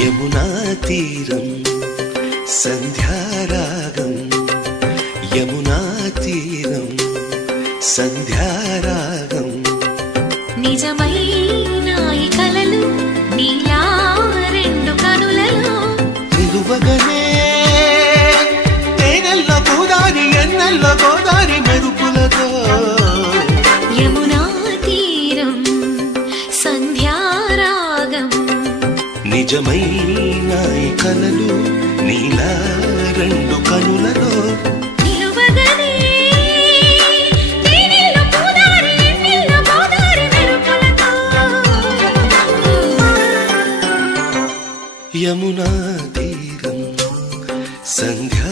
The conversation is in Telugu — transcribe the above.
యమునా తీరం సంధ్యారాగం యమునా తీరం సంధ్యారాగం నిజమైన ఈ కలలు నీలా రెండు కనులలో నిలువగనే తేనెల్ల పూదారి ఎన్నెల్ల గోదారి మెరుపులతో యమునా తీరం సంధ్యారాగం నిజమైన ఈ కలలు నీలా రెండు కనులలో నిలువగనే తేనెల్ల పూదారి ఎన్నెల్ల గోదారి మెరుపులతో యమునా తీరం సంధ్యా